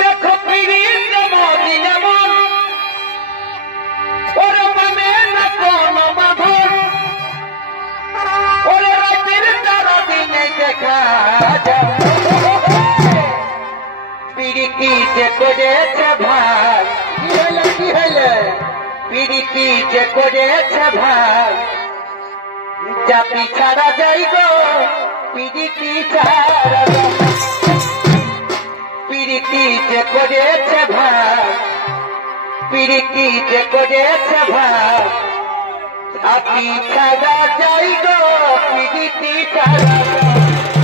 দেখো পিড়িত মদি যেমন ওরে মানে না কোনো বাঁধন ওরে রাতের তারা দিনে দেখা পিড়িতি যে করেছে ভাই কি হইলে পিড়িতি যে করেছে ভাই জাতি ছাড়া যাই গো পিড়িতি ছাড়া পিড়িতি যে করেছে ভাই পিড়িতি যে করেছে ভাই জাতি ছাড়া যাই গো পিড়িতি ছাড়া